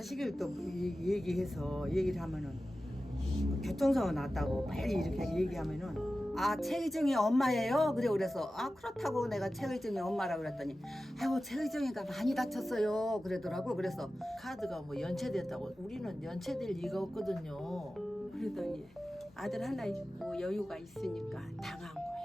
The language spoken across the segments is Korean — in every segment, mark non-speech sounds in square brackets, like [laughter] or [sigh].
자식을 또 이- 얘기해서 얘기를 하면은 교통사고 났다고 빨리 이렇게 얘기하면은 아 최희정이 엄마예요 그래 그래서 아 그렇다고 내가 최희정이 엄마라고 그랬더니 아이고 최희정이가 많이 다쳤어요 그러더라고 그래서 카드가 뭐 연체됐다고 우리는 연체될 리가 없거든요. 그러더니 아들 하나 있고 여유가 있으니까 당한 거야.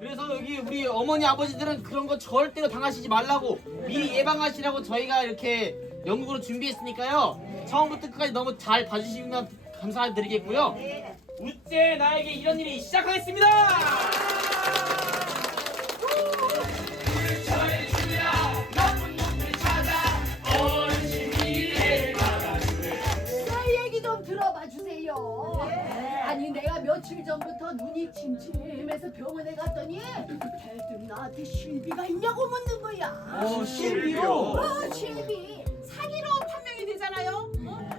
그래서 여기 우리 어머니 아버지들은 그런 거 절대로 당하시지 말라고 미리 예방하시라고 저희가 이렇게 연극으로 준비했으니까요. 처음부터 끝까지 너무 잘 봐주시면 감사드리겠고요. 우째 나에게 이런 일이 시작하겠습니다. 내 얘기 좀 들어봐 주세요. 아니 내가 며칠 전부터 눈이 침침해서 병원에 갔더니 애들 나한테 실비가 있냐고 묻는 거야. 어, 실비요? 어, 실비. 사기로 판명이 되잖아요.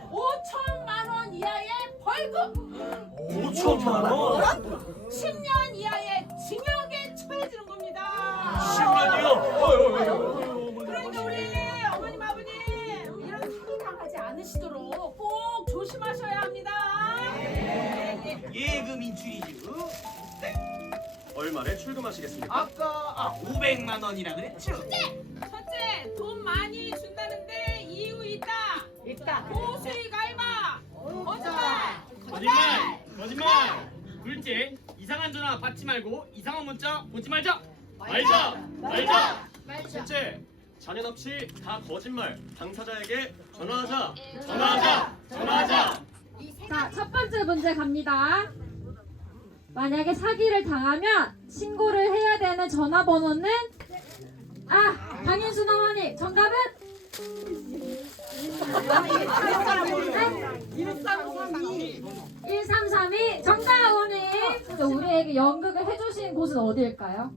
5천만 원 이하의 벌금, 5천만 원? 10년 이하의 징역에 처해지는 겁니다. 10년이요? 그러니까 우리 어머님 아버님 이런 사기 당하지 않으시도록 꼭 조심하셔야 합니다. 예금 인출이죠. 얼마에 출금하시겠습니까? 아까 아 500만 원이라 그랬죠? 첫째, 돈 많이 준다는데 이유 있다. 있다. 고수익 알바. 거짓말. 거짓말! 거짓말! 둘째, 이상한 전화 받지 말고 이상한 문자 보지 말자! 말자! 말자! 셋째, 자녀 없이 다 거짓말. 당사자에게 전화하자. 전화하자! 전화하자! 자, 첫 번째 문제 갑니다. 만약에 사기를 당하면 신고를 해야 되는 전화번호는 아, 강인순 어머니 정답은 1332 정답 어머니 자, 우리에게 연극을 해주신 곳은 어디일까요?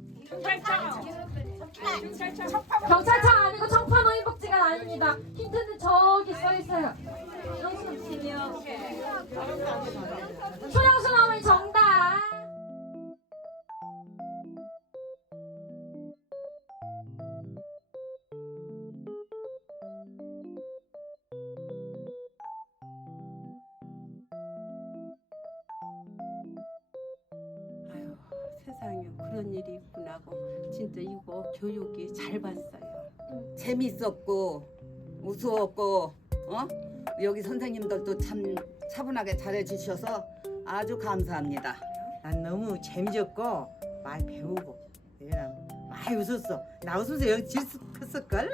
경찰청 아니고 청파노인복지관 아닙니다. 힌트는 저기 써 있어요. 소영순 어머니 정답. 아유 세상에 그런 일이 있구나 하고 진짜 이거 교육이 잘 봤어요. 재밌었고 우스웠고 어 여기 선생님들도 참 차분하게 잘해주셔서 아주 감사합니다. 난 너무 재미졌고 많이 배우고 그냥 많이 웃었어. 나 웃으면서 여기 질었을걸?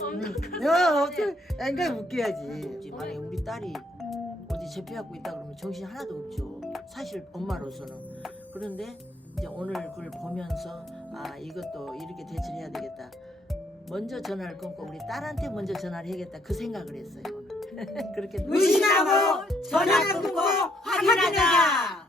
어, 엄청 앵간 웃겨야지. 만약에 우리 딸이 어디 재패하고 있다 그러면 정신 하나도 없죠. 사실 엄마로서는. 그런데 이제 오늘 그걸 보면서 아 이것도 이렇게 대처를 해야 되겠다. 먼저 전화를 끊고 우리 딸한테 먼저 전화를 해야겠다 그 생각을 했어요. [laughs] 그렇게 의심하고 전화 끊고 확인하자.